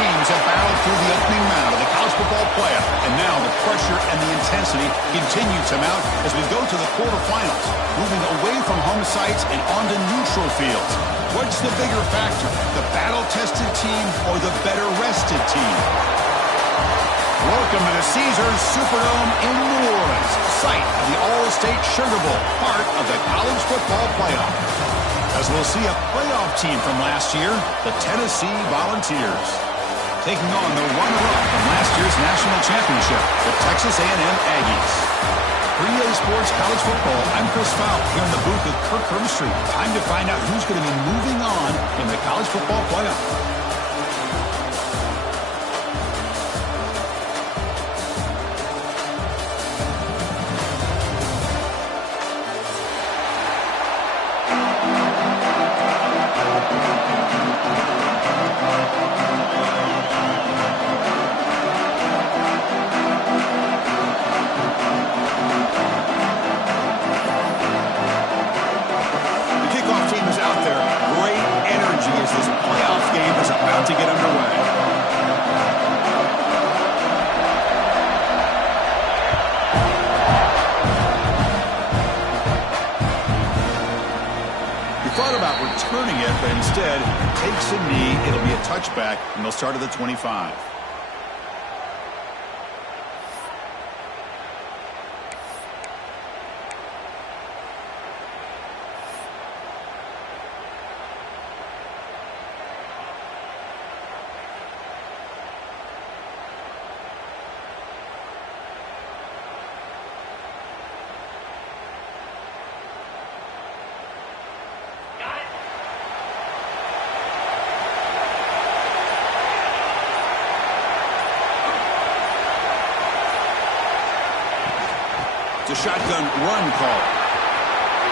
teams have battled through the opening round of the college football playoff, and now the pressure and the intensity continue to mount as we go to the quarterfinals, moving away from home sites and onto neutral fields. What's the bigger factor, the battle-tested team or the better-rested team? Welcome to the Caesars Superdome in New Orleans, site of the All-State Sugar Bowl, part of the college football playoff. As we'll see a playoff team from last year, the Tennessee Volunteers, taking on the runner-up from last year's national championship, the Texas A&M Aggies. For EA Sports College Football, I'm Chris Fout here in the booth with Kirk Herbstreit. Time to find out who's going to be moving on in the college football playoff. To get underway. We thought about returning it, but instead takes a knee. It'll be a touchback, and they'll start at the 25. The shotgun run call.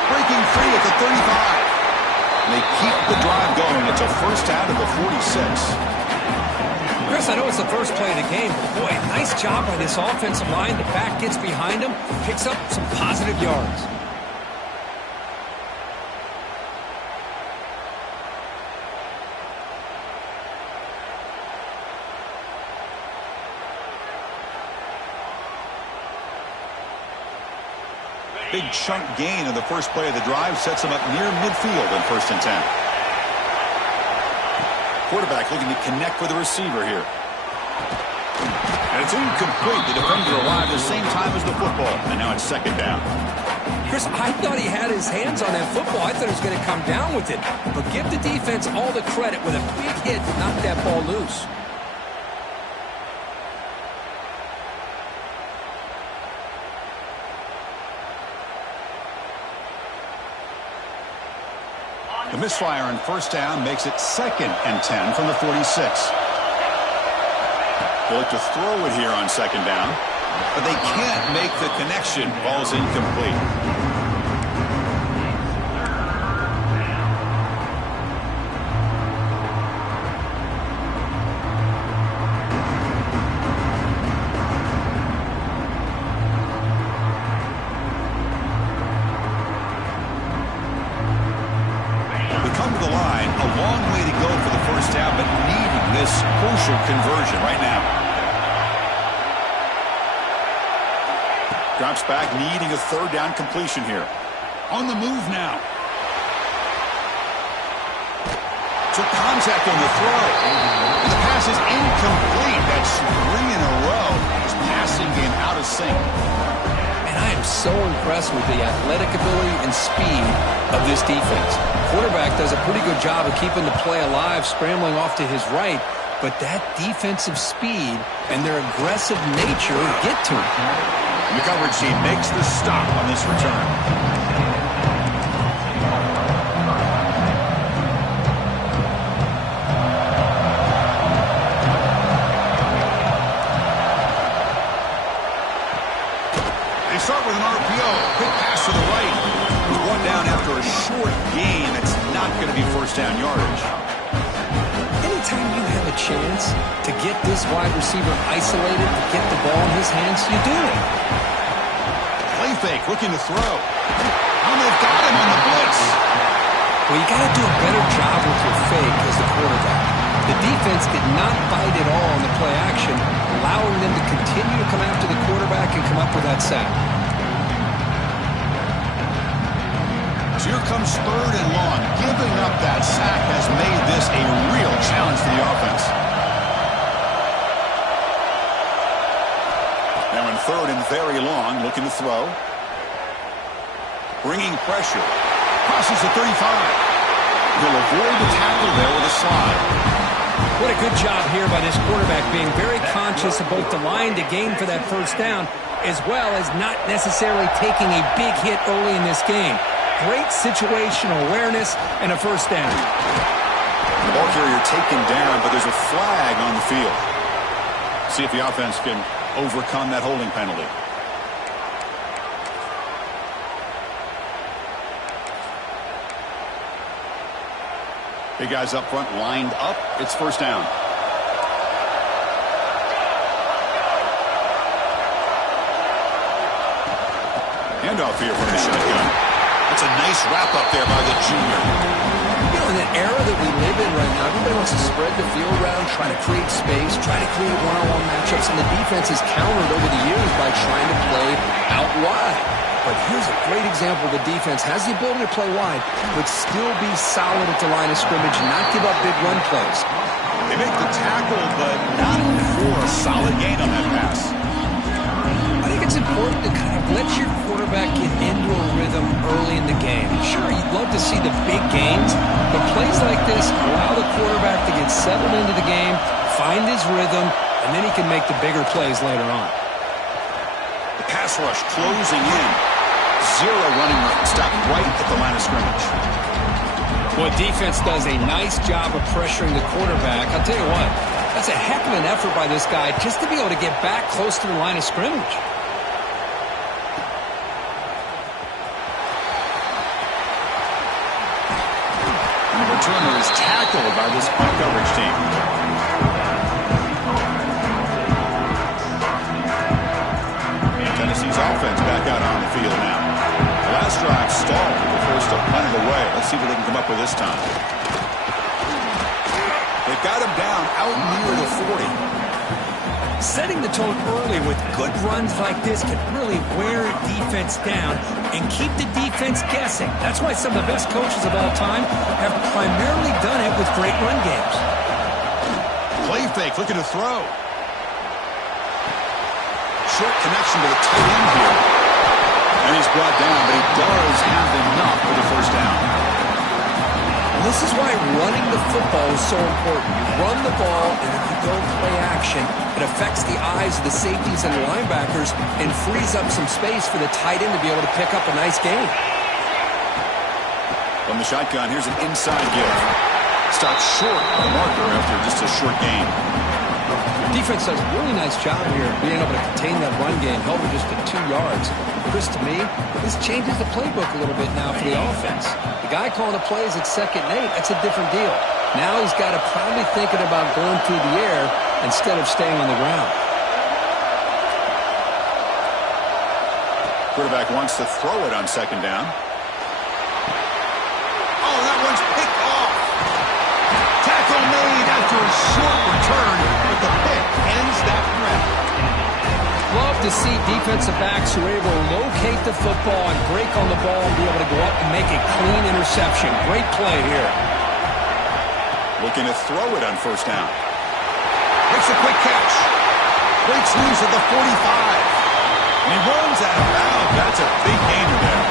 Breaking free at the 35. And they keep the drive going. It's a first out of the 46. Chris, I know it's the first play of the game, but boy, nice job by this offensive line. The back gets behind him, picks up some positive yards. Big chunk gain on the first play of the drive sets him up near midfield in 1st and 10. Quarterback looking to connect with the receiver here. And it's incomplete. The defender arrived the same time as the football, and now it's 2nd down. Chris, I thought he had his hands on that football. I thought he was going to come down with it. But give the defense all the credit with a big hit to knock that ball loose. The misfire on 1st down makes it 2nd and 10 from the 46. They'll look to throw it here on 2nd down, but they can't make the connection. Ball's incomplete. Conversion right now. Drops back, needing a 3rd down completion here. On the move now. Took contact on the throw. And the pass is incomplete. That's 3 in a row. His passing game out of sync. And I am so impressed with the athletic ability and speed of this defense. Quarterback does a pretty good job of keeping the play alive, scrambling off to his right. But that defensive speed and their aggressive nature get to him. The coverage team makes the stop on this return. They start with an RPO. Quick pass to the right. It's 1 down after a short gain. That's not going to be 1st down yardage. Anytime you have a chance to get this wide receiver isolated, to get the ball in his hands, you do it. Play fake, looking to throw. And they've got him on the blitz. Well, you got to do a better job with your fake as the quarterback. The defense did not bite at all on the play action, allowing them to continue to come after the quarterback and come up with that sack. So here comes 3rd and long. Giving up that sack has made this a real challenge for the offense. Now in 3rd and very long, looking to throw. Bringing pressure. Crosses the 35. He'll avoid the tackle there with a slide. What a good job here by this quarterback, being very conscious of both the line to gain for that first down, as well as not necessarily taking a big hit early in this game. Great situational awareness and a first down. The ball carrier taken down, but there's a flag on the field. See if the offense can overcome that holding penalty. Big guys up front lined up. It's first down. Handoff here from the shotgun. That's a nice wrap up there by the junior. You know, in an era that we live in right now, everybody wants to spread the field around, try to create space, try to create one-on-one matchups, and the defense has countered over the years by trying to play out wide. But here's a great example. The defense has the ability to play wide, but still be solid at the line of scrimmage and not give up big run plays. They make the tackle, but not for a solid gain on that pass. I think it's important to kind of let your quarterback get into a rhythm early in the game. Sure, you'd love to see the big gains, but plays like this allow the quarterback to get settled into the game, find his rhythm, and then he can make the bigger plays later on. The pass rush closing in. Zero running room. Stopped right at the line of scrimmage. Well, defense does a nice job of pressuring the quarterback. I'll tell you what, that's a heck of an effort by this guy just to be able to get back close to the line of scrimmage. And the returner is tackled by this punt coverage team. Tennessee's offense back out on the field now. The last drive stalled. They're forced to punt it away. Let's see what they can come up with this time. They've got him down out near the 40. Setting the tone early with good runs like this can really wear a defense down and keep the defense guessing. That's why some of the best coaches of all time have primarily done it with great run games. Play fake, looking to throw. Short connection to the tight end here. And he's brought down, but he does have enough for the first down. And this is why running the football is so important. You run the ball, and if you go play action, it affects the eyes of the safeties and the linebackers and frees up some space for the tight end to be able to pick up a nice gain. From the shotgun, here's an inside give. Stopped short of the marker after just a short gain. Defense does a really nice job here being able to contain that run game, held it just to 2 yards. Chris, to me, this changes the playbook a little bit now for the offense. The guy calling the plays at 2nd and 8, that's a different deal. Now he's got to probably thinking about going through the air instead of staying on the ground. Quarterback wants to throw it on 2nd down. Oh, that one's picked off. Tackle made after a short return, but the pick ends that threat. Love to see defensive backs who are able to locate the football and break on the ball and be able to go up and make a clean interception. Great play here. Looking to throw it on 1st down. Makes a quick catch. Breaks loose at the 45. And he runs out of bounds. That's a big gainer there.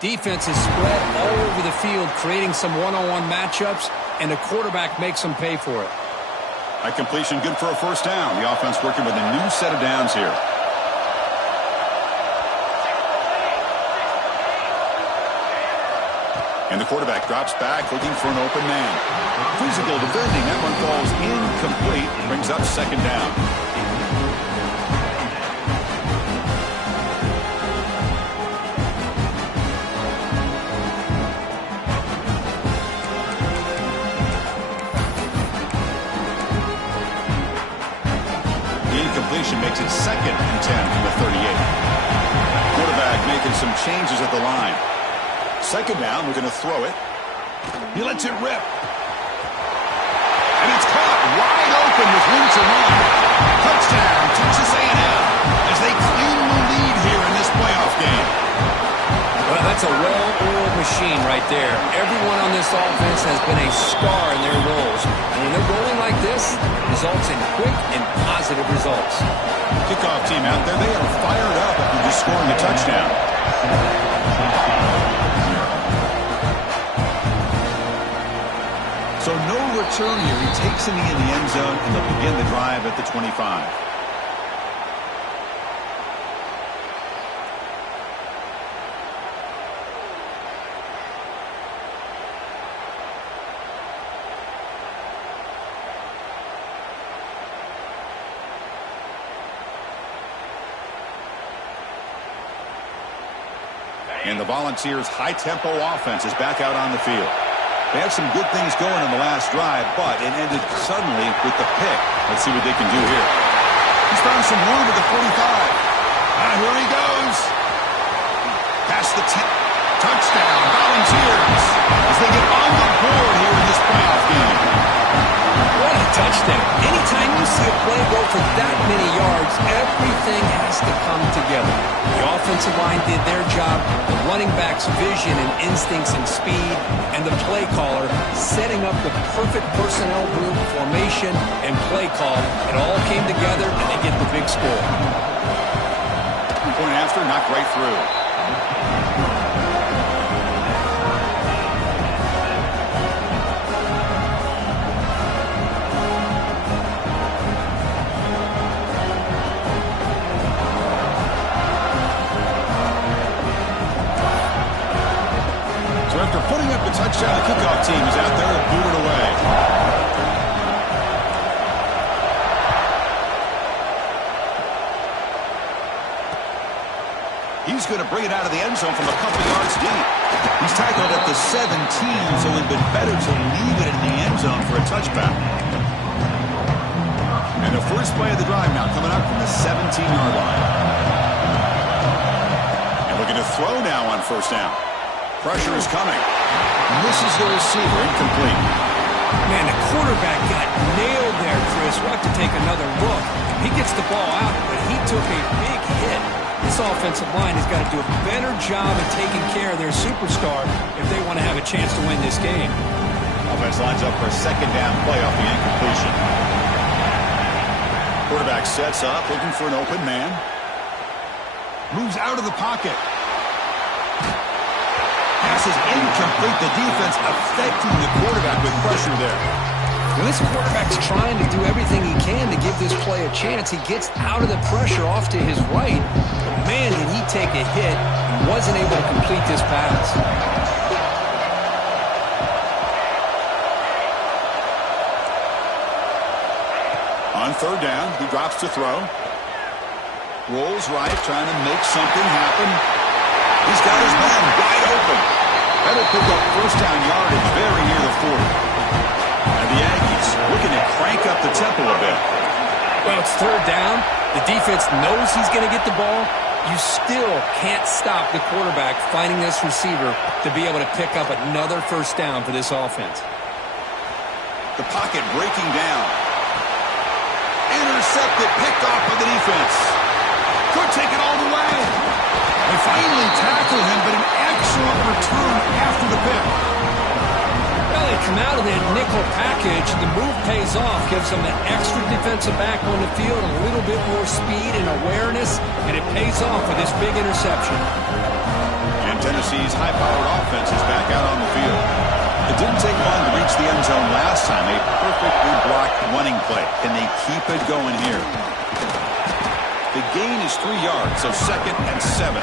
Defense is spread all over the field, creating some one-on-one matchups, and the quarterback makes them pay for it. That completion good for a first down. The offense working with a new set of downs here. And the quarterback drops back looking for an open man. Physical defending. That one falls incomplete. Brings up second down. Makes it 2nd and 10 from the 38. Quarterback making some changes at the line. Second down, we're going to throw it. He lets it rip. And it's caught wide open with room to run. Touchdown, Texas A&M, as they claim the lead here in this playoff game. Well, that's a well-oiled machine right there. Everyone on this offense has been a star in their roles. And when they're rolling like this, results in quick and positive results. Kickoff team out there, they are fired up after just scoring a touchdown. So no return here. He takes it in the end zone, and they'll begin the drive at the 25. And the Volunteers' high-tempo offense is back out on the field. They had some good things going in the last drive, but it ended suddenly with the pick. Let's see what they can do here. He's found some room at the 45. Here he goes. Past the 10. Touchdown, Volunteers, as they get on the board here in this playoff game. What a touchdown. Anytime you see a play go for that many yards, everything has to come together. The offensive line did their job, the running back's vision and instincts and speed, and the play caller setting up the perfect personnel group, formation, and play call. It all came together, and they get the big score. Point after, knocked right through. Touchdown, the kickoff team is out there to boot it away. He's going to bring it out of the end zone from a couple yards deep. He's tackled at the 17, so it would have been better to leave it in the end zone for a touchback. And the first play of the drive now coming up from the 17-yard line. And looking to throw now on first down. Pressure is coming. Misses the receiver, incomplete. Man, the quarterback got nailed there, Chris. We'll have to take another look. He gets the ball out, but he took a big hit. This offensive line has got to do a better job of taking care of their superstar if they want to have a chance to win this game. Offense lines up for a second down play off the incompletion. Quarterback sets up, looking for an open man. Moves out of the pocket. Pass is incomplete. The defense affecting the quarterback with pressure there. Well, this quarterback's trying to do everything he can to give this play a chance. He gets out of the pressure off to his right. But man, did he take a hit and wasn't able to complete this pass. On third down, he drops to throw. Rolls right, trying to make something happen. He's got his man wide open. That'll pick up first down yardage very near the 40. And the Aggies looking to crank up the tempo a bit. Well, it's third down. The defense knows he's going to get the ball. You still can't stop the quarterback finding this receiver to be able to pick up another first down for this offense. The pocket breaking down. Intercepted, picked off by the defense. Could take it all the way. They finally tackle him, but an excellent return after the pick. Well, they come out of that nickel package. The move pays off, gives them an extra defensive back on the field, a little bit more speed and awareness, and it pays off with this big interception. And Tennessee's high-powered offense is back out on the field. It didn't take long to reach the end zone last time. A perfectly blocked running play. Can they keep it going here? The gain is 3 yards, so 2nd and 7.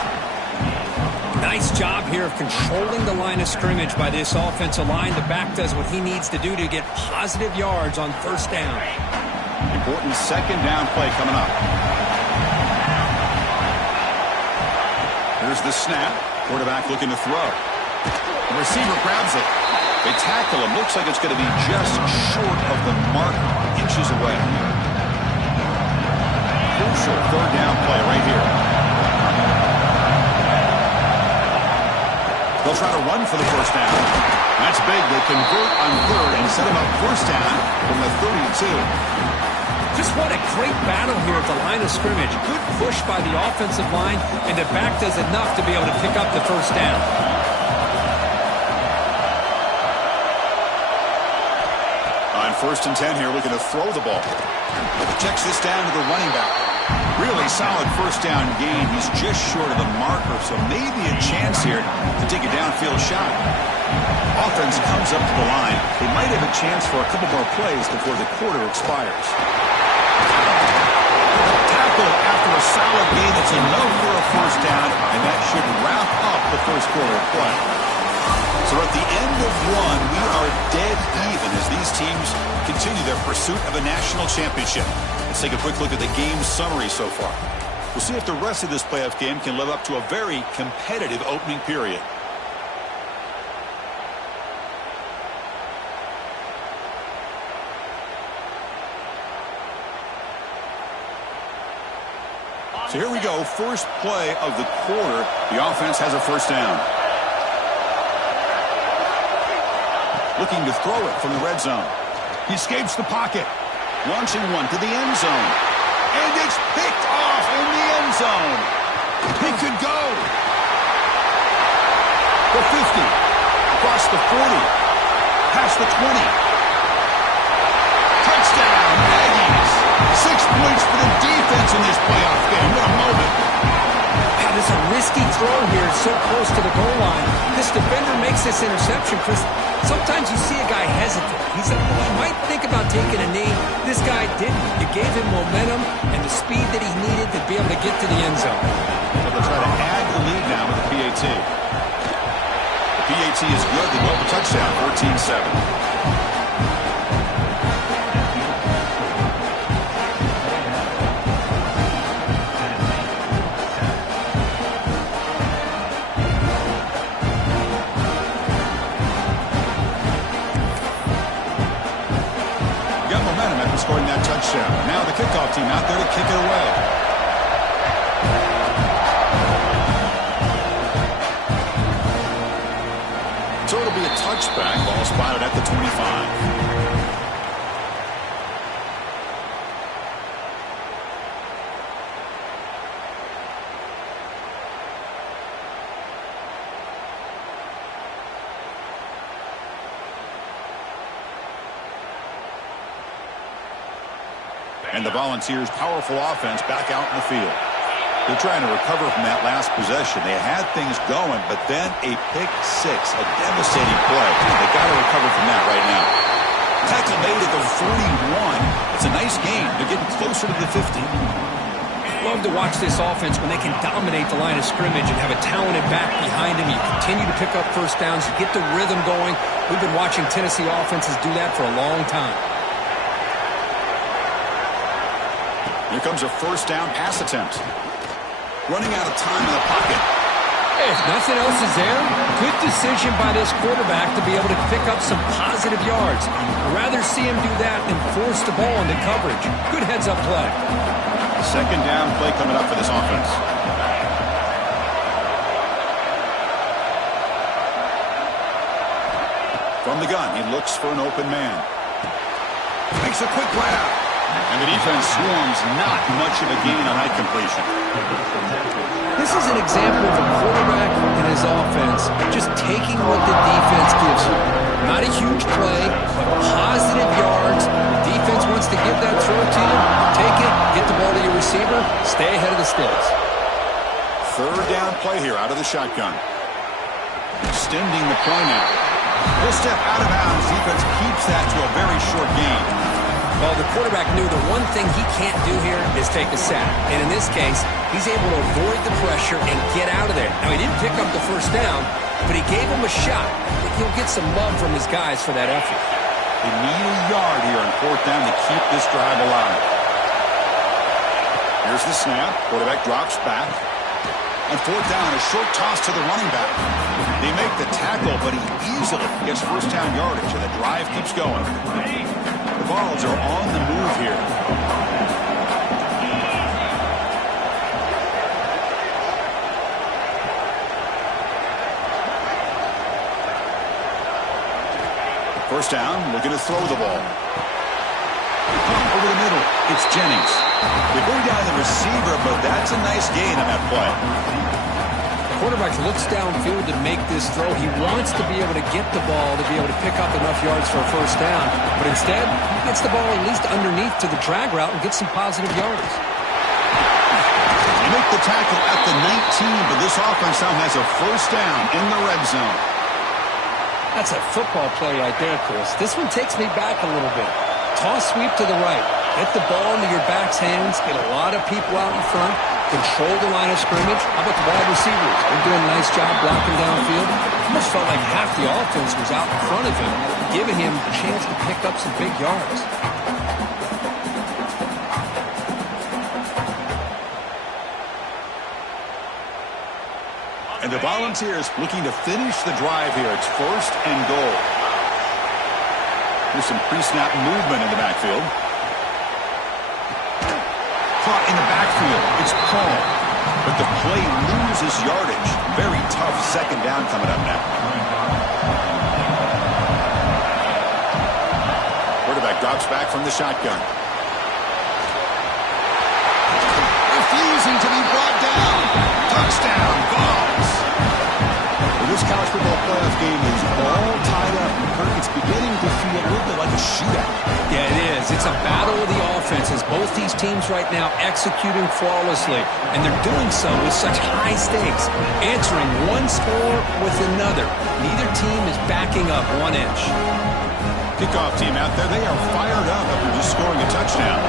Nice job here of controlling the line of scrimmage by this offensive line. The back does what he needs to do to get positive yards on 1st down. Important 2nd down play coming up. Here's the snap. Quarterback looking to throw. The receiver grabs it. They tackle him. Looks like it's going to be just short of the marker, inches away. Crucial 3rd down play right here. They'll try to run for the 1st down. That's big. They convert on 3rd and set him up 1st down from the 32. Just what a great battle here at the line of scrimmage. Good push by the offensive line, and the back does enough to be able to pick up the 1st down. On 1st and 10 here, looking to throw the ball. Checks this down to the running back. Really solid 1st down gain. He's just short of the marker, so maybe a chance here to take a downfield shot. Offense comes up to the line. They might have a chance for a couple more plays before the quarter expires. Tackle after a solid gain. That's enough for a 1st down, and that should wrap up the 1st quarter of play. So at the end of 1, we are dead even as these teams continue their pursuit of a national championship. Let's take a quick look at the game summary so far. We'll see if the rest of this playoff game can live up to a very competitive opening period. So here we go, first play of the quarter. The offense has a 1st down. Looking to throw it from the red zone. He escapes the pocket. Launching one to the end zone. And it's picked off in the end zone. He could go. The 50. Across the 40. Past the 20. Touchdown, Aggies. 6 points for the defense in this playoff game. What a moment. Wow, this is a risky throw here, so close to the goal line. This defender makes this interception, Chris. Sometimes you see a guy hesitate. He might think about taking a knee. This guy didn't. It gave him momentum and the speed that he needed to be able to get to the end zone. So they'll try to add the lead now with the PAT. The PAT is good. They go up a touchdown, 14-7. Scoring that touchdown. Now the kickoff team out there to kick it away. So it'll be a touchback. Ball spotted at the 25. And the Volunteers' powerful offense back out in the field. They're trying to recover from that last possession. They had things going, but then a pick 6, a devastating play. They got to recover from that right now. Tackle made at the 41. It's a nice game. They're getting closer to the 50. Love to watch this offense when they can dominate the line of scrimmage and have a talented back behind them. You continue to pick up 1st downs. You get the rhythm going. We've been watching Tennessee offenses do that for a long time. Here comes a 1st down pass attempt. Running out of time in the pocket. Hey, if nothing else is there, good decision by this quarterback to be able to pick up some positive yards. I'd rather see him do that than force the ball into coverage. Good heads-up play. 2nd down play coming up for this offense. From the gun, he looks for an open man. Makes a quick grab. And the defense swarms, not much of a gain on that completion. This is an example of a quarterback and his offense just taking what the defense gives you. Not a huge play, but positive yards. The defense wants to give that throw to you. Take it, get the ball to your receiver, stay ahead of the sticks. 3rd down play here out of the shotgun. extending the play now. He'll step out of bounds. Defense keeps that to a very short gain. Well, the quarterback knew the one thing he can't do here is take a sack. And in this case, he's able to avoid the pressure and get out of there. Now, he didn't pick up the first down, but he gave him a shot. I think he'll get some love from his guys for that effort. They need a yard here on fourth down to keep this drive alive. Here's the snap. Quarterback drops back. On fourth down, a short toss to the running back. They make the tackle, but he easily gets first down yardage, and the drive keeps going. The Vols are on the move here. First down, looking to throw the ball. Over the middle, it's Jennings. They bring down the receiver, but that's a nice gain on that play. The quarterback looks downfield to make this throw. He wants to be able to get the ball to be able to pick up enough yards for a first down. But instead, he gets the ball at least underneath to the drag route and gets some positive yards. They make the tackle at the 19, but this offense now has a first down in the red zone. That's a football play right there, Chris. This one takes me back a little bit. Toss sweep to the right. Get the ball into your back's hands. Get a lot of people out in front. Control the line of scrimmage. How about the wide receivers? They're doing a nice job blocking downfield. Almost felt like half the offense was out in front of him, giving him a chance to pick up some big yards. And the Volunteers looking to finish the drive here. It's first and goal. There's some pre-snap movement in the backfield. Caught in the backfield. It's Paul. But the play loses yardage. Very tough second down coming up now. Quarterback drops back from the shotgun. Refusing to be brought down. Touchdown, Vols. This college football playoff game is all tied up. It's beginning to feel a little bit like a shootout. Yeah, it is. It's a battle of the offenses. Both these teams right now executing flawlessly, and they're doing so with such high stakes, answering one score with another. Neither team is backing up 1 inch. Kickoff team out there, they are fired up after just scoring a touchdown.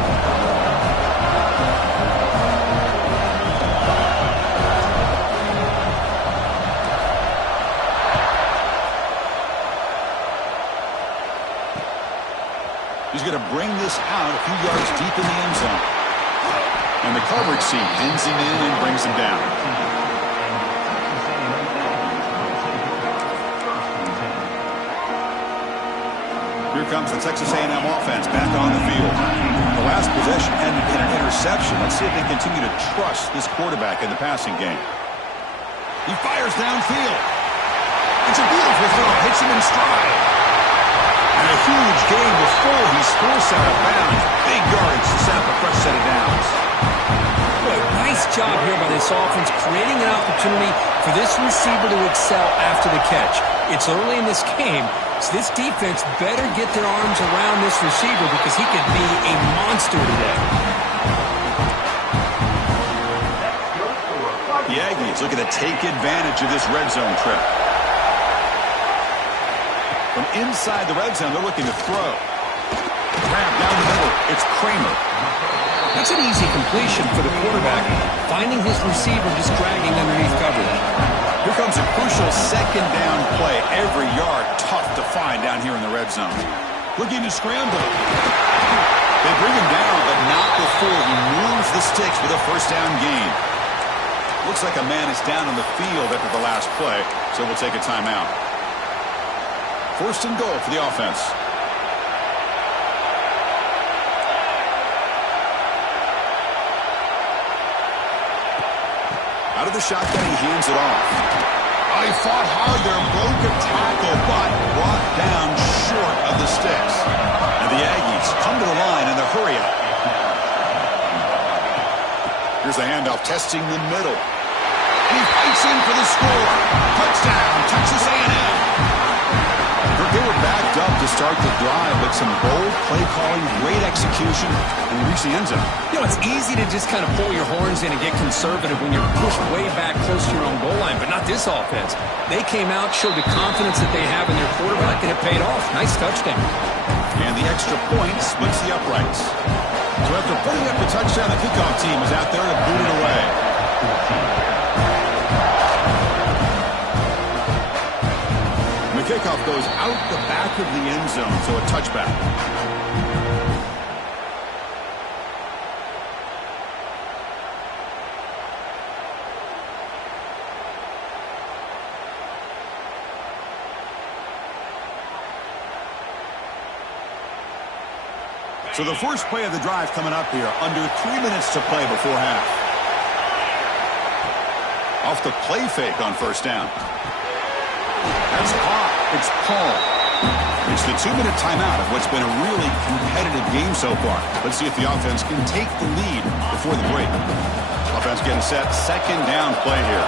He's going to bring this out a few yards deep in the end zone. And the coverage team pins him in and brings him down. Here comes the Texas A&M offense back on the field. The last possession ended in an interception. Let's see if they continue to trust this quarterback in the passing game. He fires downfield. It's a beautiful throw. Hits him in stride. And a huge gain before he's forced out of bounds. Big yardage to set up a fresh set of downs. Boy, nice job here by this offense, creating an opportunity for this receiver to excel after the catch. It's early in this game, so this defense better get their arms around this receiver because he could be a monster today. The Aggies looking to take advantage of this red zone trip. From inside the red zone, they're looking to throw. Grab down the middle. It's Kramer. That's an easy completion for the quarterback, finding his receiver just dragging underneath coverage. Here comes a crucial second down play. Every yard tough to find down here in the red zone. Looking to scramble. They bring him down, but not before he moves the sticks with a first down gain. Looks like a man is down on the field after the last play, so we'll take a timeout. First and goal for the offense. Out of the shotgun, he hands it off. Oh, he fought hard there, broke a tackle, but brought down short of the sticks. And the Aggies come to the line in the hurry-up. Here's the handoff, testing the middle. And he fights in for the score. Touchdown, Texas A&M. They were backed up to start the drive, but some bold play calling, great execution, and reach the end zone. You know, it's easy to just kind of pull your horns in and get conservative when you're pushed way back close to your own goal line, but not this offense. They came out, showed the confidence that they have in their quarterback, and it paid off. Nice touchdown. And the extra point splits the uprights. So after putting up the touchdown, the kickoff team is out there to boot it away. The kickoff goes out the back of the end zone, so a touchback. So the first play of the drive coming up here, under 3 minutes to play before half. Off the play fake on first down. That's caught. It's Paul. It's the 2-minute timeout of what's been a really competitive game so far. Let's see if the offense can take the lead before the break. Offense getting set. Second down play here.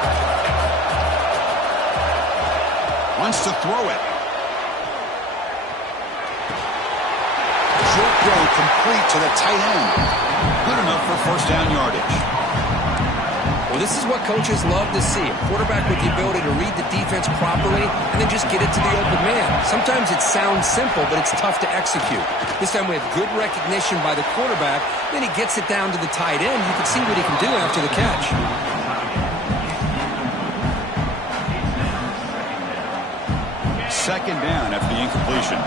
Wants to throw it. Short throw complete to the tight end. Good enough for first down yardage. Well, this is what coaches love to see. A quarterback with the ability to read the defense properly and then just get it to the open man. Sometimes it sounds simple, but it's tough to execute. This time we have good recognition by the quarterback. Then he gets it down to the tight end. You can see what he can do after the catch. Second down after the incompletion.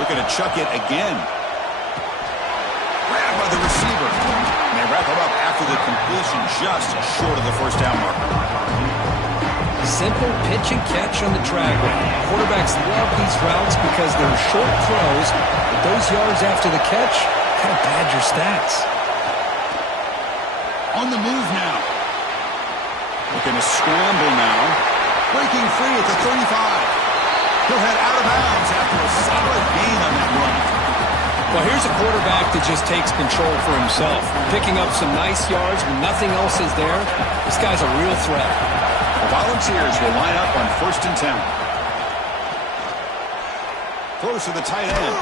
Looking to chuck it again. Grabbed by the receiver. And they wrap him up after the completion, just short of the first down marker. Simple pitch and catch on the drag route. Quarterbacks love these routes because they're short throws, but those yards after the catch kind of pad your stats. On the move now. Looking to scramble now. Breaking free at the 35. He'll head out of bounds after a solid gain on that run. Well, here's a quarterback that just takes control for himself. Picking up some nice yards when nothing else is there. This guy's a real threat. The Volunteers will line up on 1st and 10. Throws to the tight end.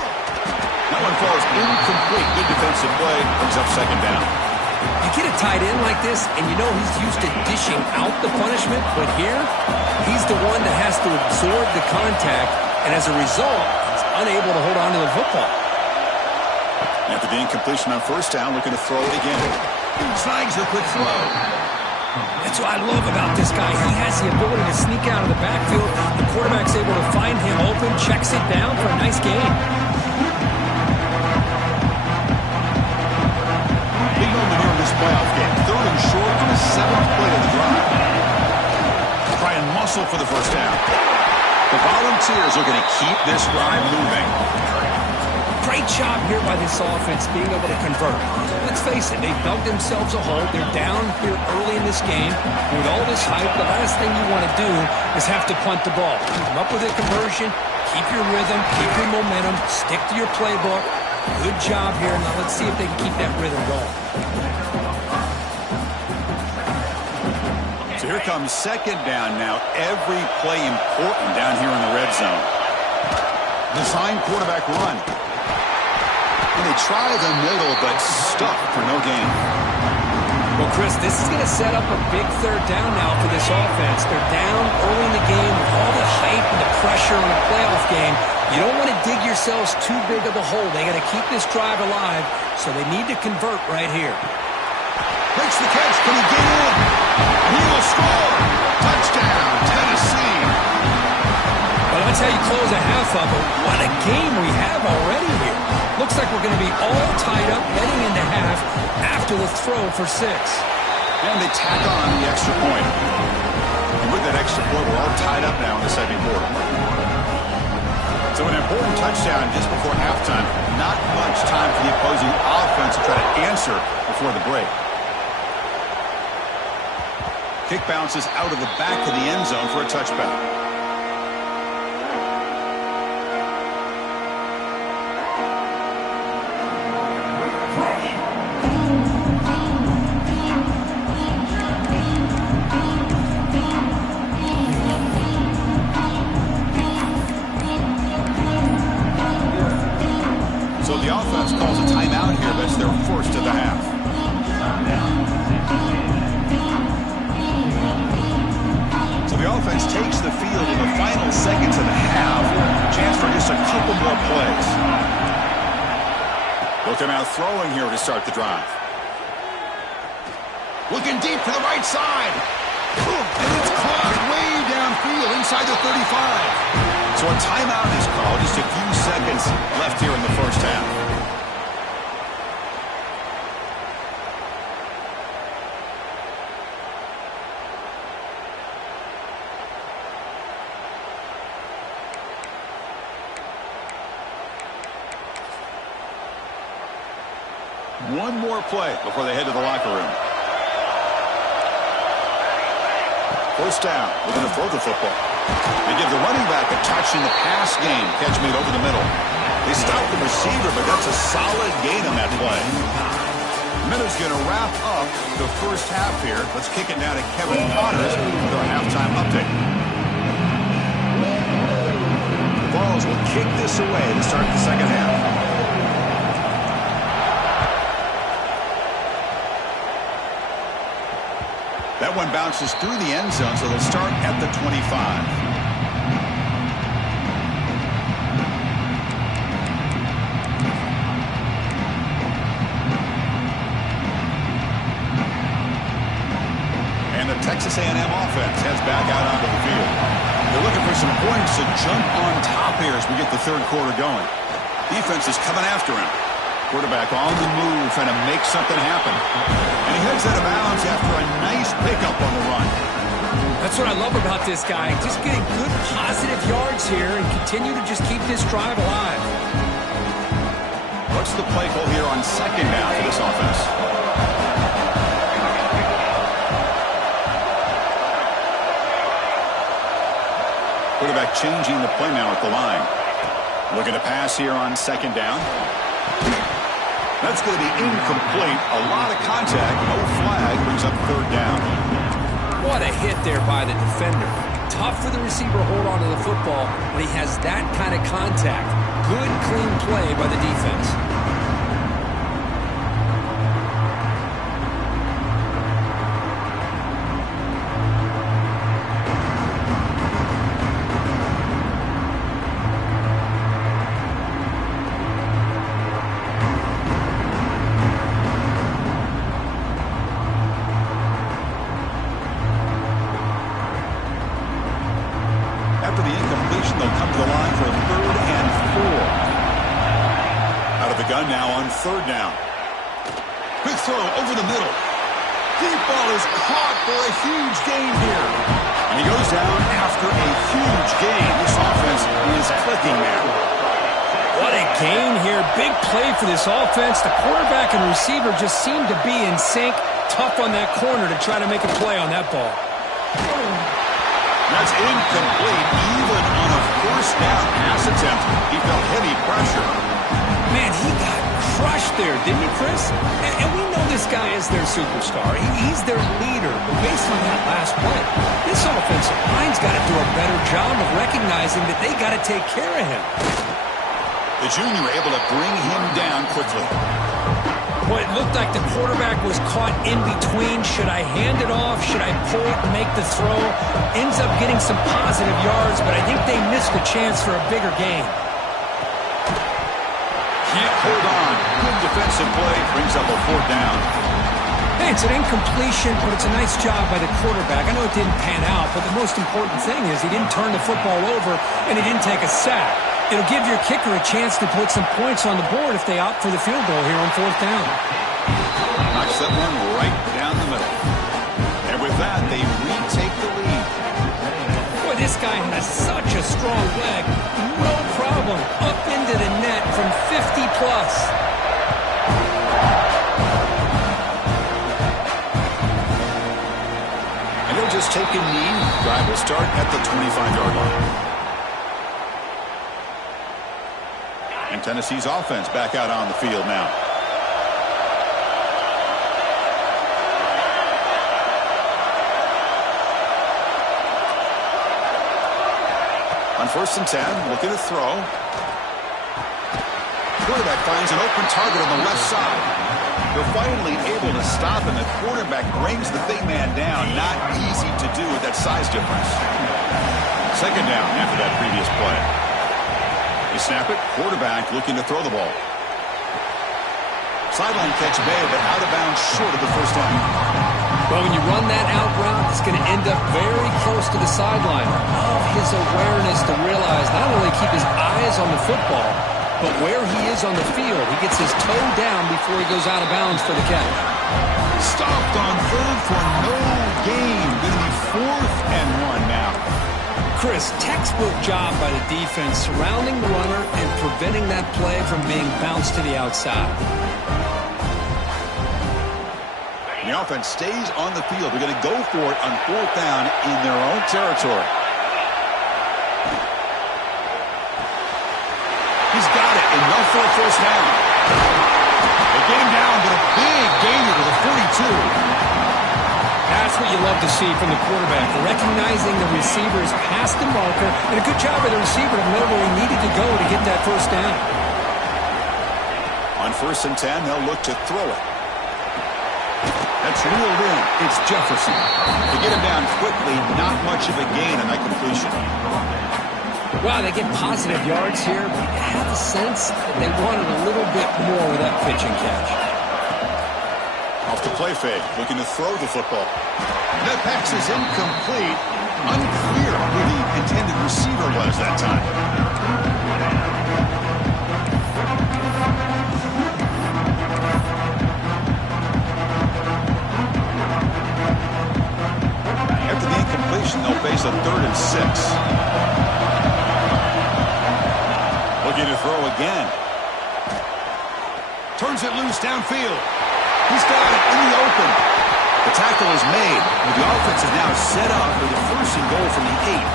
That one falls incomplete. Good defensive play. Brings up second down. You get a tight end like this, and you know he's used to dishing out the punishment, but here, he's the one that has to absorb the contact, and as a result, he's unable to hold on to the football. After the incompletion on first down, looking to throw it again. Snags a quick throw. That's what I love about this guy. He has the ability to sneak out of the backfield. The quarterback's able to find him open, checks it down for a nice gain. Big moment here in this playoff game. 3rd and short on the 7th play of the drive. Try and muscle for the first down. The Volunteers are going to keep this drive moving. Great job here by this offense being able to convert. Let's face it, they've dug themselves a hole. They're down here early in this game. With all this hype, the last thing you want to do is have to punt the ball. Come up with a conversion, keep your rhythm, keep your momentum, stick to your playbook. Good job here. Now let's see if they can keep that rhythm going. So here comes second down now. Every play important down here in the red zone. Design quarterback run. And they try the middle, but stuck for no gain. Well, Chris, this is going to set up a big third down now for this offense. They're down early in the game with all the hype and the pressure on a playoff game. You don't want to dig yourselves too big of a hole. They got to keep this drive alive, so they need to convert right here. Makes the catch. Can he get in? He will score. Touchdown, Tennessee. Well, that's how you close a half of it. What a game we have already here. Looks like we're going to be all tied up heading into half after the throw for 6. And they tack on the extra point. And with that extra point, we're all tied up now in the second quarter. So an important touchdown just before halftime. Not much time for the opposing offense to try to answer before the break. Kick bounces out of the back of the end zone for a touchback. timeout here. That's their first of the half. So the offense takes the field in the final seconds of the half. Chance for just a couple more plays. Looking out throwing here to start the drive. Looking deep to the right side. And it's caught way downfield inside the 35. So a timeout is called. Just a few seconds left here in the first half. One more play before they head to the locker room. First down. We're going to throw the football. They give the running back a touch in the pass game. Catch made over the middle. They stop the receiver, but that's a solid gain on that play. Miller's going to wrap up the first half here. Let's kick it now to Kevin Connors with our halftime update. The Vols will kick this away to start the second half. That one bounces through the end zone, so they'll start at the 25. And the Texas A&M offense heads back out onto the field. They're looking for some points to jump on top here as we get the third quarter going. Defense is coming after him. Quarterback on the move, trying to make something happen. And he heads out of bounds after a nice pickup on the run. That's what I love about this guy. Just getting good, positive yards here and continue to just keep this drive alive. What's the play call here on second down for this offense? Quarterback changing the play now at the line. Looking to pass here on second down. That's going to be incomplete. A lot of contact. No flag. Brings up third down. What a hit there by the defender. Tough for the receiver to hold on to the football when he has that kind of contact. Good, clean play by the defense. After the incompletion, they'll come to the line for 3rd and 4. Out of the gun now on 3rd down. Quick throw over the middle. Deep ball is caught for a huge gain here. And he goes down after a huge gain. This offense is clicking now. What a gain here. Big play for this offense. The quarterback and receiver just seem to be in sync. Tough on that corner to try to make a play on that ball. That's incomplete. Even on a first down pass attempt, he felt heavy pressure. Man, he got crushed there, didn't he, Chris? And we know this guy is their superstar. He's their leader. But based on that last play, this offensive line's got to do a better job of recognizing that they got to take care of him. The junior able to bring him down quickly. Well, it looked like the quarterback was caught in between. Should I hand it off? Should I pull it and make the throw? Ends up getting some positive yards, but I think they missed the chance for a bigger gain. Can't hold on. Good defensive play. Brings up a 4th down. Hey, it's an incompletion, but it's a nice job by the quarterback. I know it didn't pan out, but the most important thing is he didn't turn the football over and he didn't take a sack. It'll give your kicker a chance to put some points on the board if they opt for the field goal here on 4th down. Knocks that one right down the middle. And with that, they retake the lead. Boy, this guy has such a strong leg. No problem. Up into the net from 50 plus. And he'll just take a knee. Drive will start at the 25-yard line. And Tennessee's offense back out on the field now. On 1st and 10, looking to throw. quarterback finds an open target on the left side. They're finally able to stop him. The quarterback brings the big man down. Not easy to do with that size difference. Second down after that previous play. They snap it. Quarterback looking to throw the ball. Sideline catch made, but out of bounds short of the first down. Well, when you run that out route, it's going to end up very close to the sideline. Of his awareness to realize not only keep his eyes on the football, but where he is on the field. He gets his toe down before he goes out of bounds for the catch. Stopped on third for no gain. Going to be 4th and 1 now. Chris, textbook job by the defense surrounding the runner and preventing that play from being bounced to the outside. The offense stays on the field. They're going to go for it on 4th down in their own territory. He's got it. Enough for a first down. They get him down, but a big gainer to the 42. That's what you love to see from the quarterback, recognizing the receiver's past the marker, and a good job by the receiver to know where he needed to go to get that first down. On 1st and 10, they'll look to throw it. That's reeled in. It's Jefferson. To get him down quickly, not much of a gain on that completion. Wow, they get positive yards here, but you have a sense that they wanted a little bit more with that pitch and catch. Off the play fake, looking to throw the football. That pass is incomplete. Unclear who the intended receiver was that time. After the incompletion, they'll face a 3rd and 6. Looking to throw again. Turns it loose downfield. He's got it in the open. The tackle is made. The offense is now set up for the 1st and goal from the 8.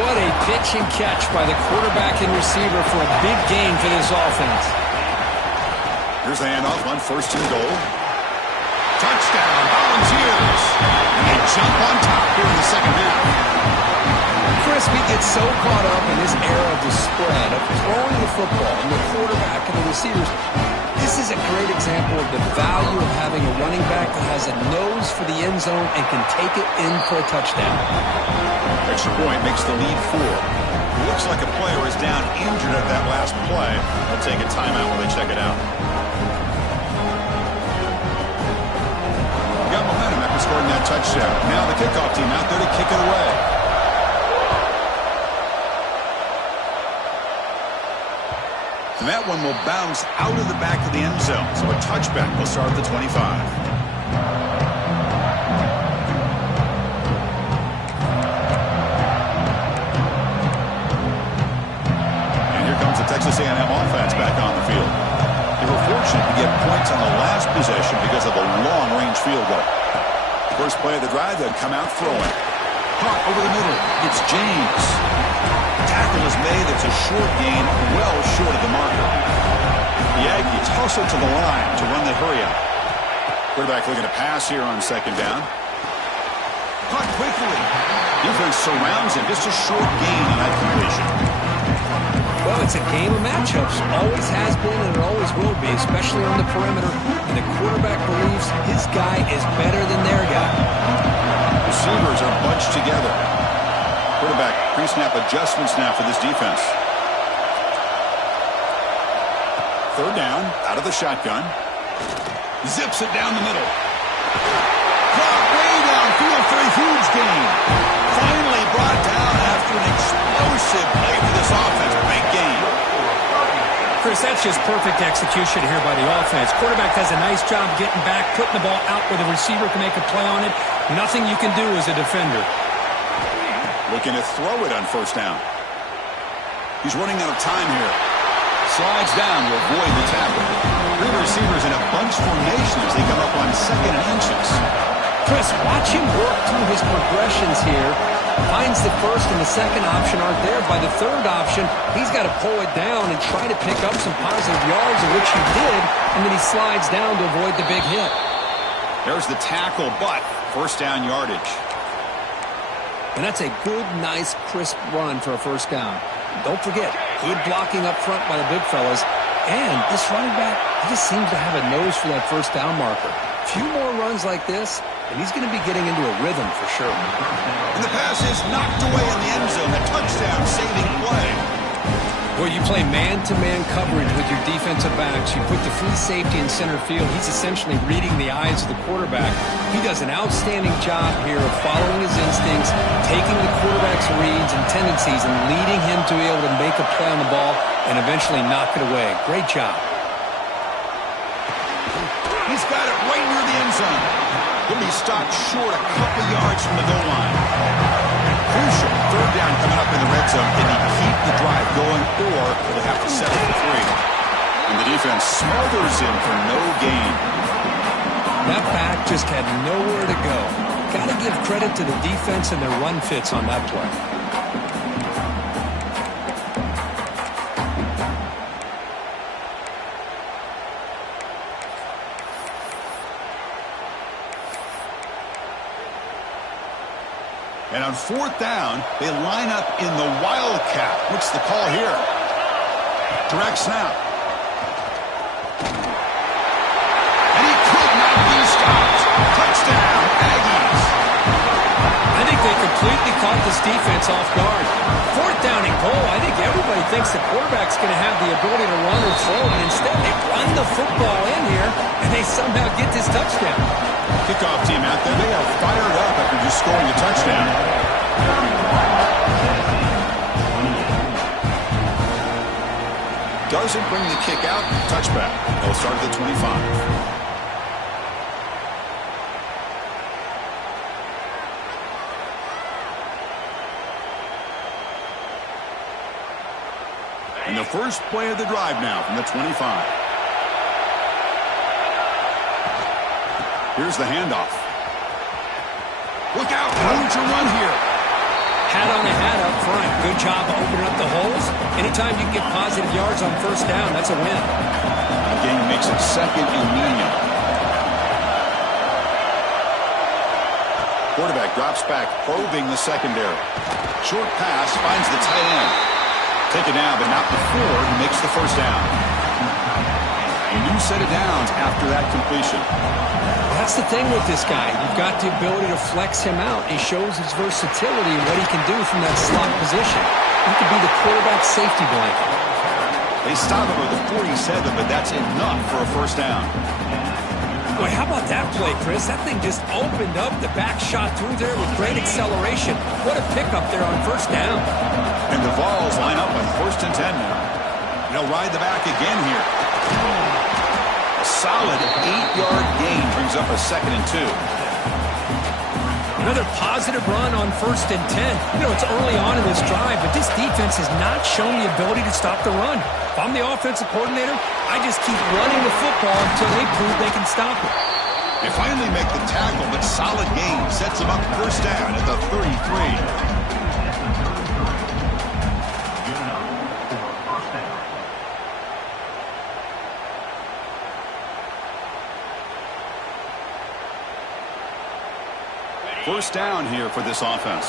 What a pitch and catch by the quarterback and receiver for a big gain for this offense. Here's the handoff on 1st and goal. Touchdown, Volunteers. And they jump on top here in the second half. Chris, we get so caught up in this era of the spread, of throwing the football and the quarterback and the receivers. This is a great example of the value of having a running back that has a nose for the end zone and can take it in for a touchdown. Extra point makes the lead 4. Looks like a player is down injured at that last play. They'll take a timeout while they check it out. Got momentum after scoring that touchdown. Now the kickoff team out there to kick it away. And that one will bounce out of the back of the end zone. So a touchback will start at the 25. And here comes the Texas A&M offense back on the field. They were fortunate to get points on the last possession because of a long-range field goal. First play of the drive, they'd come out throwing. Caught over the middle. It's James. Tackle is made. It's a short gain, well short of the marker. The Aggies hustle to the line to run the hurry-up. Quarterback looking to pass here on 2nd down. Caught quickly. Defense surrounds him. Just a short gain on that completion. Well, it's a game of matchups. Always has been and it always will be, especially on the perimeter. And the quarterback believes his guy is better than their guy. Receivers are bunched together. Quarterback pre-snap adjustments now for this defense. 3rd down, out of the shotgun. Zips it down the middle. Dropped way downfield for a huge gain. Finally brought down after an explosive play for this offense. Big gain. Chris, that's just perfect execution here by the offense. Quarterback does a nice job getting back, putting the ball out where the receiver can make a play on it. Nothing you can do as a defender. Looking to throw it on 1st down. He's running out of time here. Slides down to avoid the tackle. 3 receivers in a bunch formation as they come up on 2nd and inches. Chris, watch him work through his progressions here. Finds the 1st and the 2nd option aren't there. By the 3rd option, he's got to pull it down and try to pick up some positive yards, of which he did, and then he slides down to avoid the big hit. There's the tackle, but 1st down yardage. And that's a good, nice, crisp run for a 1st down. Don't forget, Good blocking up front by the big fellas. And this running back, he just seems to have a nose for that first down marker. A few more runs like this, and he's going to be getting into a rhythm for sure. And the pass is knocked away in the end zone. A touchdown-saving play. Well, you play man-to-man coverage with your defensive backs. You put the free safety in center field. He's essentially reading the eyes of the quarterback. He does an outstanding job here of following his instincts, taking the quarterback's reads and tendencies, and leading him to be able to make a play on the ball and eventually knock it away. Great job. He's got it right near the end zone. He'll be stopped short a couple yards from the goal line. Crucial third down coming up in the red zone. Can he keep the drive going, or will they have to settle for 3? And the defense smothers him for no gain. That back just had nowhere to go. Got to give credit to the defense and their run fits on that play. And on 4th down, they line up in the Wildcat. What's the call here? Direct snap. And he could not be stopped. Touchdown, Aggies. I think they completely caught this defense off guard. 4th down and goal. I think everybody thinks the quarterback's going to have the ability to run or throw, and instead they run the football in here, and they somehow get this touchdown. Kickoff team out there, they are fired up after just scoring a touchdown. Doesn't bring the kick out, touchback. They'll start at the 25. And the first play of the drive now from the 25. Here's the handoff. Look out, room to run here. Hat on a hat up front. Good job opening up the holes. Anytime you can get positive yards on 1st down, that's a win. The game makes it 2nd and medium. Quarterback drops back, probing the secondary. Short pass finds the tight end. Taken down, but not before he makes the 1st down. A new set of downs after that completion. That's the thing with this guy. You've got the ability to flex him out. He shows his versatility and what he can do from that slot position. He could be the quarterback's safety blanket. They stop him with the 47, but that's enough for a 1st down. Boy, how about that play, Chris? That thing just opened up. The back shot through there with great acceleration. What a pickup there on 1st down. And the Vols line up on 1st and 10 now. They'll ride the back again here. A solid 8-yard gain brings up a 2nd and 2. Another positive run on 1st and 10. You know, it's early on in this drive, but this defense has not shown the ability to stop the run. If I'm the offensive coordinator, I just keep running the football until they prove they can stop it. They finally make the tackle, but solid gain sets them up 1st down at the 33. First down here for this offense.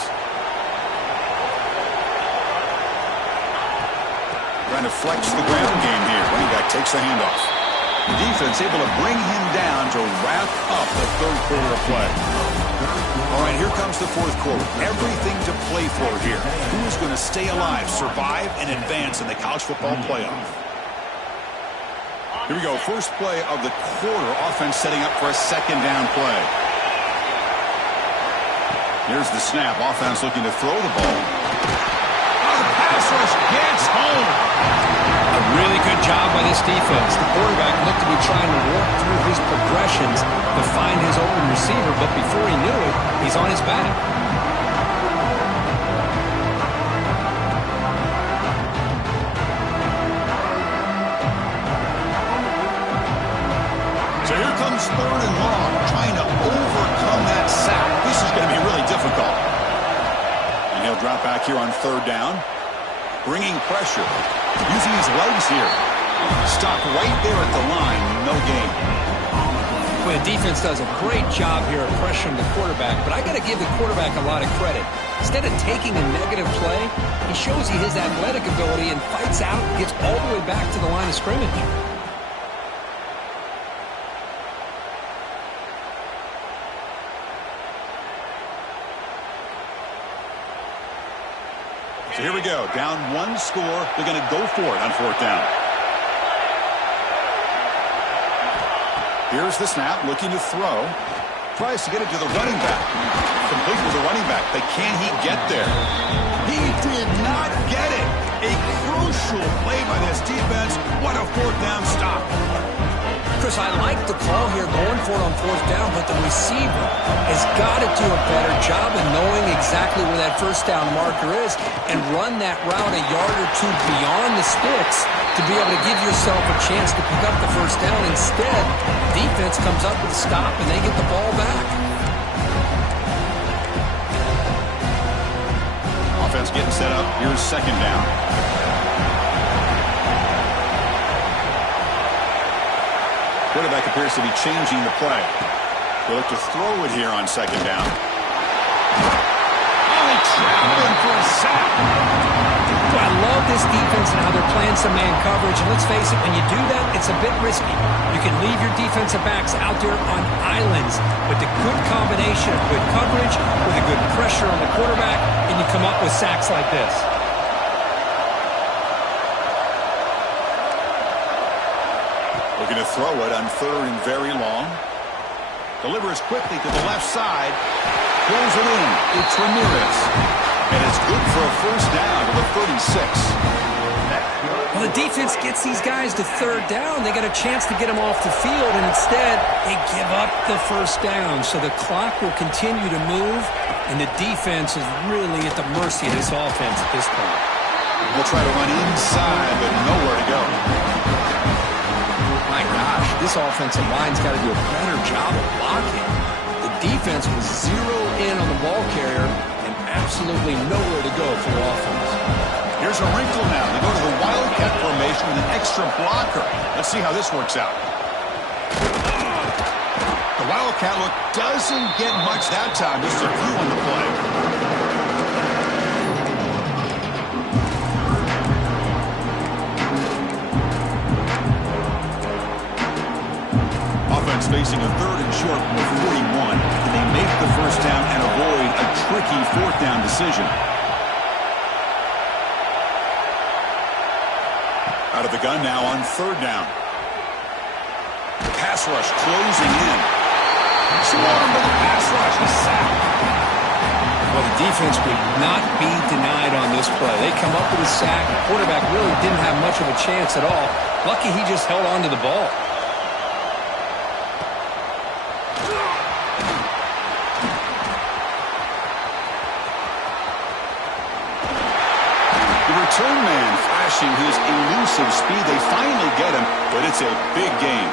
Trying to flex the ground game here. Running back takes the handoff. The defense able to bring him down to wrap up the 3rd quarter of play. All right, here comes the 4th quarter. Everything to play for here. Who is going to stay alive, survive, and advance in the college football playoff? Here we go. First play of the quarter. Offense setting up for a 2nd down play. Here's the snap. Offense looking to throw the ball. Oh, the pass rush gets home. A really good job by this defense. The quarterback looked to be trying to work through his progressions to find his open receiver, but before he knew it, he's on his back. So here comes 3rd and long, trying to overcome that sack. This is going to be really difficult. And he'll drop back here on 3rd down. Bringing pressure. Using his legs here. Stop right there at the line. No gain. Well, the defense does a great job here of pressuring the quarterback, but I got to give the quarterback a lot of credit. Instead of taking a negative play, he shows you his athletic ability and fights out and gets all the way back to the line of scrimmage. So here we go. Down one score. They're going to go for it on fourth down. Here's the snap, looking to throw. Tries to get it to the running back. Complete with the running back, but can he get there? He did not get it. A crucial play by this defense. What a fourth down stop. Chris, I like the call here going for it on fourth down, but the receiver has got to do a better job of knowing exactly where that first down marker is and run that route a yard or two beyond the sticks to be able to give yourself a chance to pick up the first down. Instead, defense comes up with a stop and they get the ball back. Offense getting set up. Here's second down. Quarterback appears to be changing the play. They'll look to throw it here on second down. Oh, traveling for a sack. I love this defense and how they're playing some man coverage. And let's face it, when you do that, it's a bit risky. You can leave your defensive backs out there on islands. But the good combination of good coverage with a good pressure on the quarterback, and you come up with sacks like this. Looking to throw it on third and very long. Delivers quickly to the left side. Pulls it in. It's Ramirez. And it's good for a first down to the 36. Well, the defense gets these guys to third down. They got a chance to get them off the field, and instead they give up the first down. So the clock will continue to move, and the defense is really at the mercy of this offense at this point. We'll try to run inside, but nowhere to go. My gosh, this offensive line's got to do a better job of blocking. The defense was zeroed in on the ball carrier and absolutely nowhere to go for the offense. Here's a wrinkle now. They go to the Wildcat formation with an extra blocker. Let's see how this works out. The Wildcat look doesn't get much that time. Just a few on the play. Offense facing a third and short with 41. Can they make the first down and avoid a tricky fourth down decision? Out of the gun now on third down. The pass rush closing in. Swarm with the pass rush. A sack. Well, the defense would not be denied on this play. They come up with a sack. The quarterback really didn't have much of a chance at all. Lucky he just held on to the ball. Return man flashing his elusive speed. They finally get him, but it's a big game.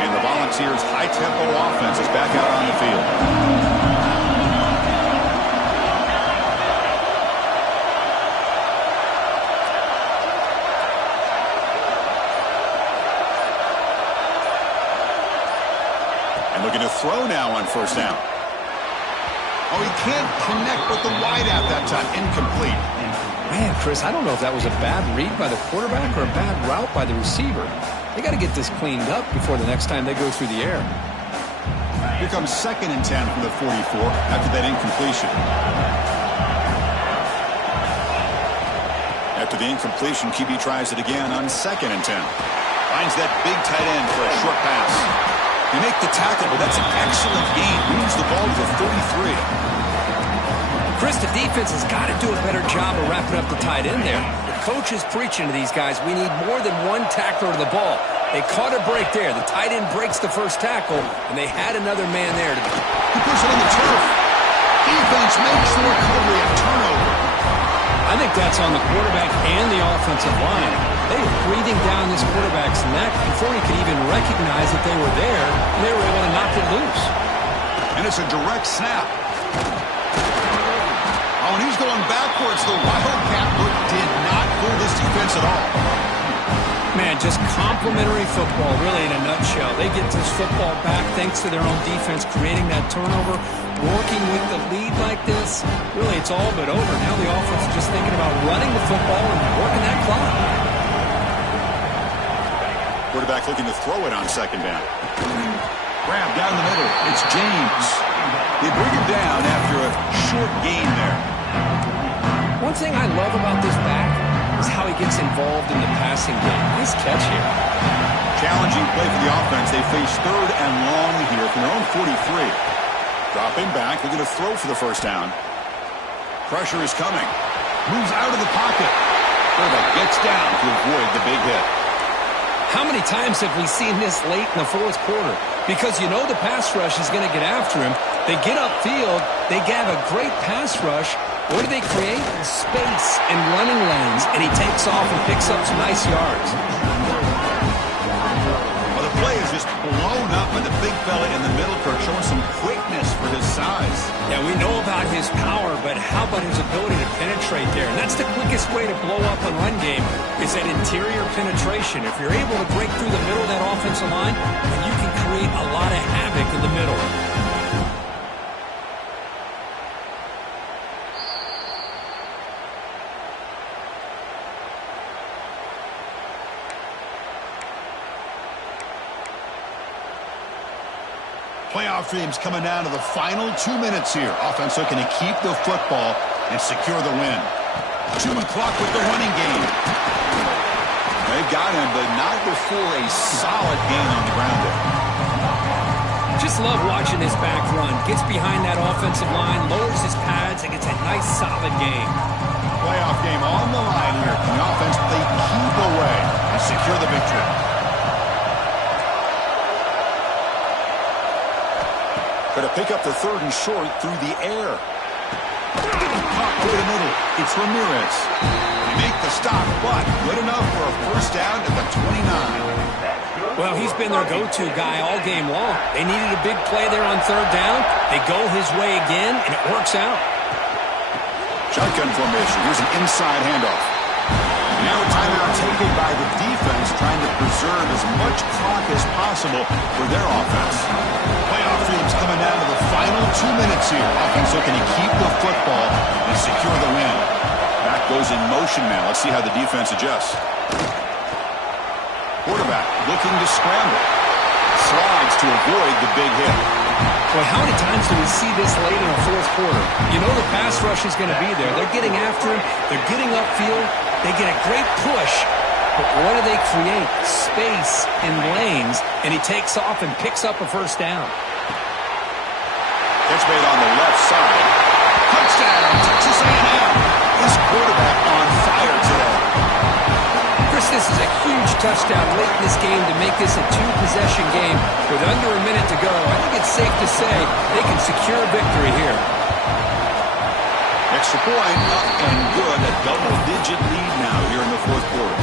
And the Volunteers' high-tempo offense is back out on the field. And looking to throw now on first down. Oh, he can't connect with the wideout that time. Incomplete. Man, Chris, I don't know if that was a bad read by the quarterback or a bad route by the receiver. They got to get this cleaned up before the next time they go through the air. Here comes second and 10 from the 44 after that incompletion. After the incompletion, QB tries it again on second and 10. Finds that big tight end for a short pass. They make the tackle, but that's an excellent gain. Moves the ball to the 33. Chris, the defense has got to do a better job of wrapping up the tight end there. The coach is preaching to these guys, we need more than one tackler to the ball. They caught a break there. The tight end breaks the first tackle, and they had another man there. He puts it on the turf. Defense makes the recovery a turnover. I think that's on the quarterback and the offensive line. They were breathing down this quarterback's neck before he could even recognize that they were there, and they were able to knock it loose. And it's a direct snap. Oh, and he's going backwards. The Wildcat look did not fool this defense at all. Man, And just complimentary football, really, in a nutshell. They get this football back thanks to their own defense, creating that turnover, working with the lead like this. Really, it's all but over. Now the offense is just thinking about running the football and working that clock. Quarterback looking to throw it on second down. Grab down the middle. It's James. They bring him down after a short gain there. One thing I love about this back is how he gets involved in the passing game. Nice catch here. Challenging play for the offense. They face third and long here from their own 43. Dropping back. They're going to throw for the first down. Pressure is coming. Moves out of the pocket. Quarterback gets down to avoid the big hit. How many times have we seen this late in the fourth quarter? Because you know the pass rush is going to get after him. They get upfield. They have a great pass rush. What do they create? Space and running lanes. And he takes off and picks up some nice yards. Well, the play is just blown up by the big fella in the middle, Kirk, showing some quickness for his size. Yeah, we know about his power, but how about his ability to penetrate there? And that's the quickest way to blow up a run game is that interior penetration. If you're able to break through the middle of that offensive line, then you can create a lot of havoc in the middle. Playoff dreams coming down to the final 2 minutes here. Offense looking to keep the football and secure the win. 2 o'clock with the running game. They've got him, but not before a solid gain on the ground there. Just love watching this back run. Gets behind that offensive line, lowers his pads, and gets a nice solid gain. Playoff game on the line here. Can the offense play keep away and secure the victory? Going to pick up the third and short through the air. Caught over the middle. It's Ramirez. They make the stop, but good enough for a first down at the 29. Well, he's been their go-to guy all game long. They needed a big play there on third down. They go his way again, and it works out. Shotgun formation. Here's an inside handoff. Now a timeout taken by the defense, trying to preserve as much clock as possible for their offense. Playoff dreams coming down to the final 2 minutes here. Offense looking to keep the football and secure the win. Back goes in motion now. Let's see how the defense adjusts. Quarterback looking to scramble. Slides to avoid the big hit. Boy, how many times do we see this late in the fourth quarter? You know the pass rush is going to be there. They're getting after him. They're getting upfield. They get a great push. But what do they create? Space and lanes. And he takes off and picks up a first down. Catch made on the left side. Touchdown, Texas A&M. This quarterback on fire today. Chris, this is a huge touchdown late in this game to make this a two-possession game with under a minute to go. I think it's safe to say they can secure a victory here. Extra point, up and good. A double-digit lead now here in the fourth quarter.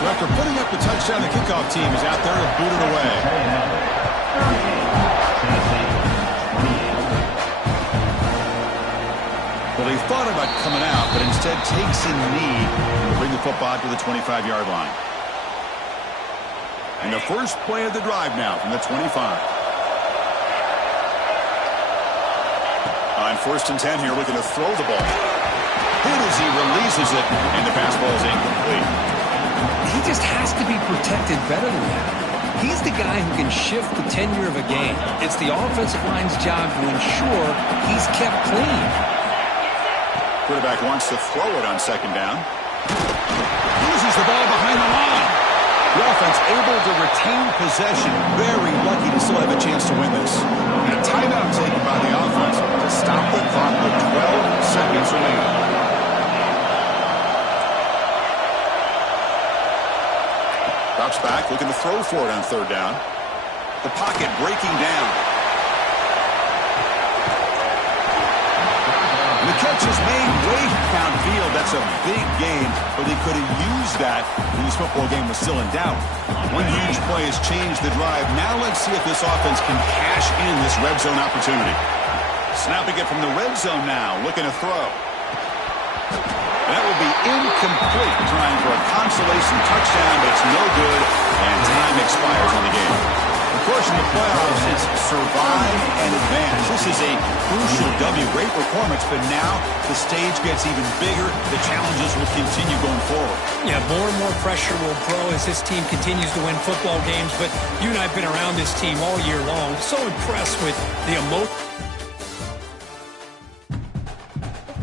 So after putting up the touchdown, the kickoff team is out there to boot it away. Well, he thought about coming out, but instead takes a knee to bring the football to the 25-yard line. And the first play of the drive now from the 25. On 1st and 10 here, looking to throw the ball. Hit as he releases it, and the pass ball is incomplete. He just has to be protected better than that. He's the guy who can shift the tenure of a game. It's the offensive line's job to ensure he's kept clean. Quarterback wants to throw it on second down. Loses the ball behind the line. The offense able to retain possession. Very lucky to still have a chance to win this. And a timeout taken by the offense to stop the clock with 12 seconds remaining. Drops back, looking to throw for it on third down. The pocket breaking down. And the catch is made way downfield. That's a big gain, but they could have used that when this football game was still in doubt. One huge play has changed the drive. Now let's see if this offense can cash in this red zone opportunity. Snapping it from the red zone now, looking to throw. That will will be incomplete, trying for a consolation touchdown, but it's no good, and time expires on the game. Of course, in the playoffs, it's survive and advance. This is a crucial W. Great performance, but now the stage gets even bigger. The challenges will continue going forward. Yeah, more and more pressure will grow as this team continues to win football games, but you and I have been around this team all year long. So impressed with the emotion.